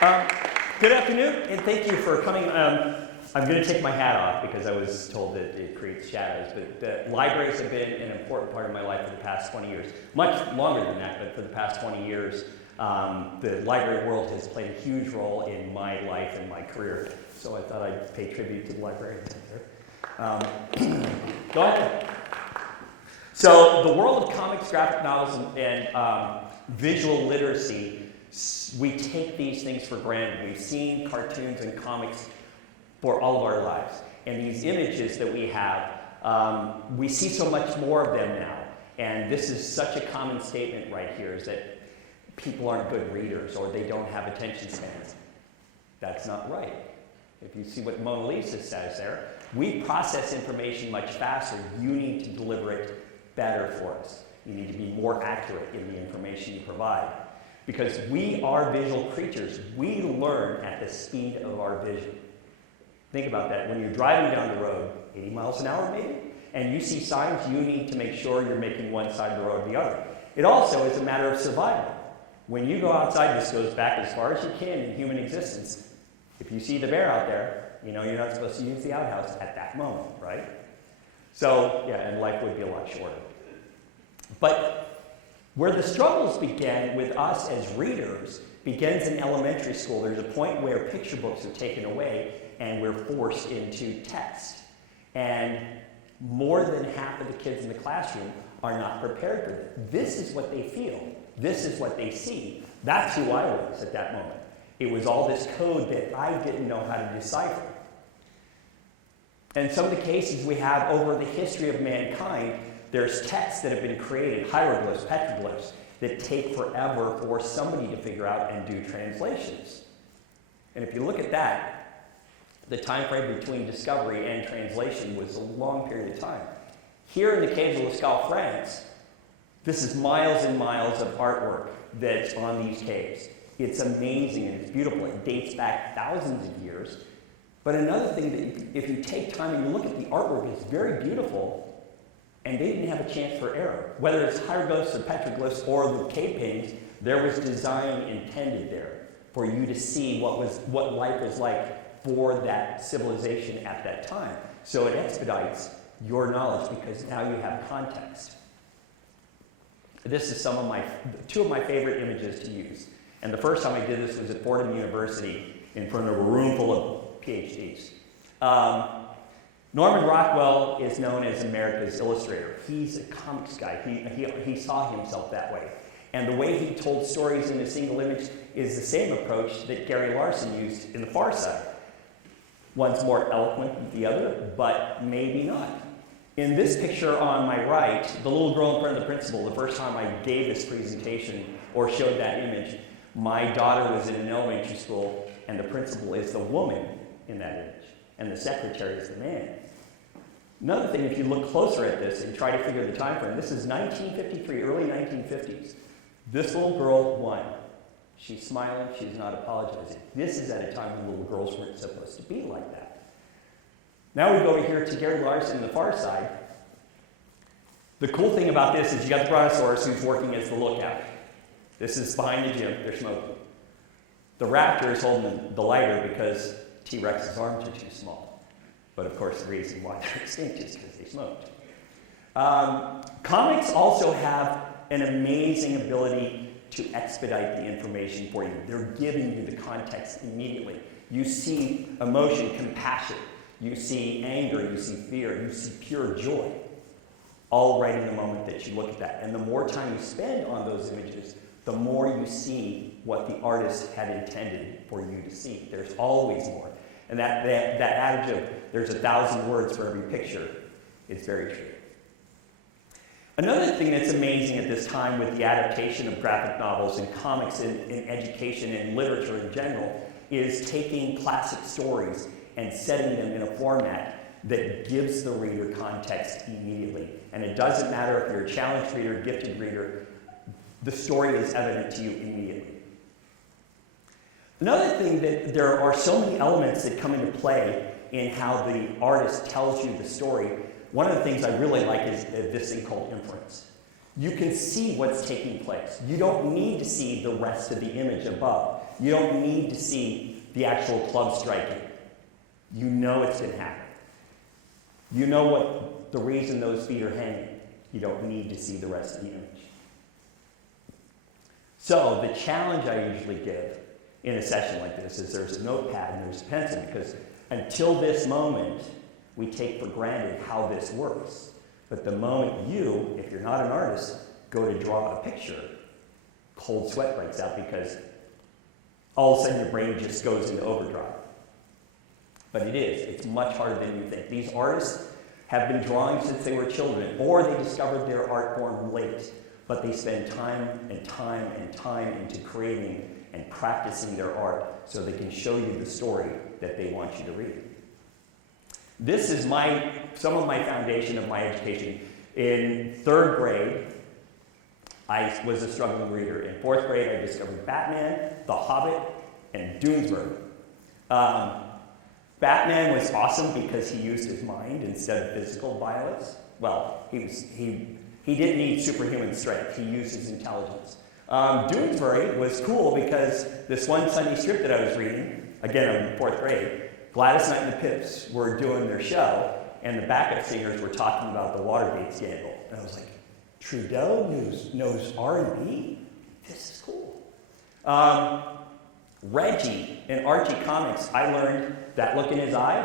Um, Good afternoon, and thank you for coming. I'm going to take my hat off because I was told that it creates shadows, but libraries have been an important part of my life for the past 20 years. Much longer than that, but for the past 20 years, the library world has played a huge role in my life and my career. So I thought I'd pay tribute to the librarians out there. Go ahead. So the world of comics, graphic novels, and visual literacy, we take these things for granted. We've seen cartoons and comics for all of our lives. And these images that we have, we see so much more of them now. And this is such a common statement right here, is that people aren't good readers or they don't have attention spans. That's not right. If you see what Mona Lisa says there, we process information much faster. You need to deliver it better for us. You need to be more accurate in the information you provide. Because we are visual creatures. We learn at the speed of our vision. Think about that. When you're driving down the road, 80 miles an hour maybe, and you see signs, you need to make sure you're making one side of the road or the other. It also is a matter of survival. When you go outside, this goes back as far as you can in human existence. If you see the bear out there, you know you're not supposed to use the outhouse at that moment, right? So, yeah, and life would be a lot shorter. But where the struggles began with us as readers begins in elementary school. There's a point where picture books are taken away and we're forced into text. And more than half of the kids in the classroom are not prepared for it. This is what they feel. This is what they see. That's who I was at that moment. It was all this code that I didn't know how to decipher. And some of the cases we have over the history of mankind, there's texts that have been created, hieroglyphs, petroglyphs, that take forever for somebody to figure out and do translations. And if you look at that, the time frame between discovery and translation was a long period of time. Here in the caves of Lascaux, France, this is miles and miles of artwork that's on these caves. It's amazing and it's beautiful. It dates back thousands of years. But another thing that if you take time and you look at the artwork, it's very beautiful, and they didn't have a chance for error. Whether it's hieroglyphs or petroglyphs or the cave paintings, there was design intended there for you to see what life was like for that civilization at that time. So it expedites your knowledge because now you have context. This is two of my favorite images to use. And the first time I did this was at Fordham University in front of a room full of PhDs. Norman Rockwell is known as America's illustrator. He's a comics guy. He saw himself that way. And the way he told stories in a single image is the same approach that Gary Larson used in The Far Side. One's more eloquent than the other, but maybe not. In this picture on my right, the little girl in front of the principal, the first time I gave this presentation or showed that image, my daughter was in an elementary school, and the principal is the woman in that image, and the secretary is the man. Another thing, if you look closer at this and try to figure the time frame, this is 1953, early 1950s. This little girl won. She's smiling, she's not apologizing. This is at a time when little girls weren't supposed to be like that. Now we go over here to Gary Larson on the far side. The cool thing about this is you got the brontosaurus who's working as the lookout. This is behind the gym, they're smoking. The raptor is holding the lighter because T-Rex's arms are too small. But of course the reason why they're extinct is because they smoked. Comics also have an amazing ability to expedite the information for you. They're giving you the context immediately. You see emotion, compassion. You see anger, you see fear, you see pure joy. All right in the moment that you look at that. And the more time you spend on those images, the more you see what the artist had intended for you to see. There's always more. And that adage of there's 1,000 words for every picture is very true. Another thing that's amazing at this time with the adaptation of graphic novels and comics in education and literature in general is taking classic stories and setting them in a format that gives the reader context immediately. And it doesn't matter if you're a challenged reader, gifted reader, the story is evident to you immediately. Another thing that there are so many elements that come into play in how the artist tells you the story. One of the things I really like is this thing called inference. You can see what's taking place. You don't need to see the rest of the image above. You don't need to see the actual club striking. You know it's going to happen. You know what the reason those feet are hanging. You don't need to see the rest of the image. So the challenge I usually give in a session like this is there's a notepad and there's a pencil, because until this moment, we take for granted how this works. But the moment you, if you're not an artist, go to draw a picture, cold sweat breaks out, because all of a sudden your brain just goes into overdrive. But it's much harder than you think. These artists have been drawing since they were children, or they discovered their art form late, but they spend time and time and time into creating and practicing their art so they can show you the story that they want you to read. This is some of my foundation of my education. In 3rd grade, I was a struggling reader. In 4th grade, I discovered Batman, The Hobbit, and Doonesbury. Batman was awesome because he used his mind instead of physical violence. Well, he didn't need superhuman strength. He used his intelligence. Doonesbury was cool because this one Sunday strip that I was reading, again, I'm in 4th grade, Gladys Knight and the Pips were doing their show, and the backup singers were talking about the Watergate scandal. And I was like, Trudeau knows R&B? This is cool. Reggie in Archie Comics, I learned that look in his eye,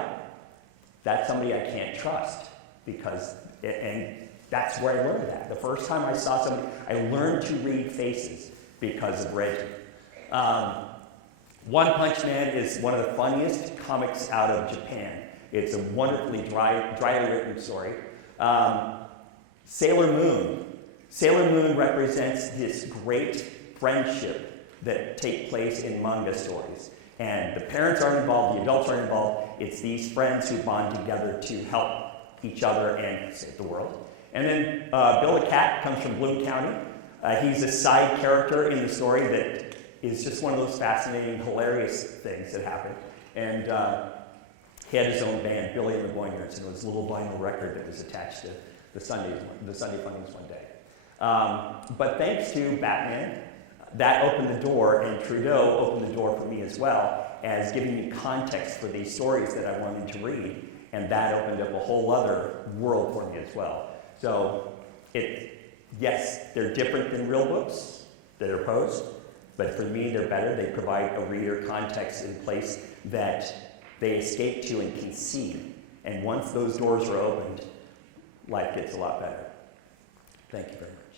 that's somebody I can't trust, and that's where I learned that. The first time I saw somebody, I learned to read faces because of Reggie. One Punch Man is one of the funniest comics out of Japan. It's a wonderfully dryly written story. Sailor Moon. Sailor Moon represents this great friendship that take place in manga stories. And the parents aren't involved, the adults aren't involved. It's these friends who bond together to help each other and save the world. And then Bill the Cat comes from Bloom County. He's a side character in the story that is just one of those fascinating, hilarious things that happen. And he had his own band, Billy and the Boingers, and it was a little vinyl record that was attached to the Sunday Funnies one day. But thanks to Batman, that opened the door, and Trudeau opened the door for me as well, as giving me context for these stories that I wanted to read, and that opened up a whole other world for me as well. So, yes, they're different than real books that are prose, but for me, they're better. They provide a reader context in place that they escape to and can see. And once those doors are opened, life gets a lot better. Thank you very much.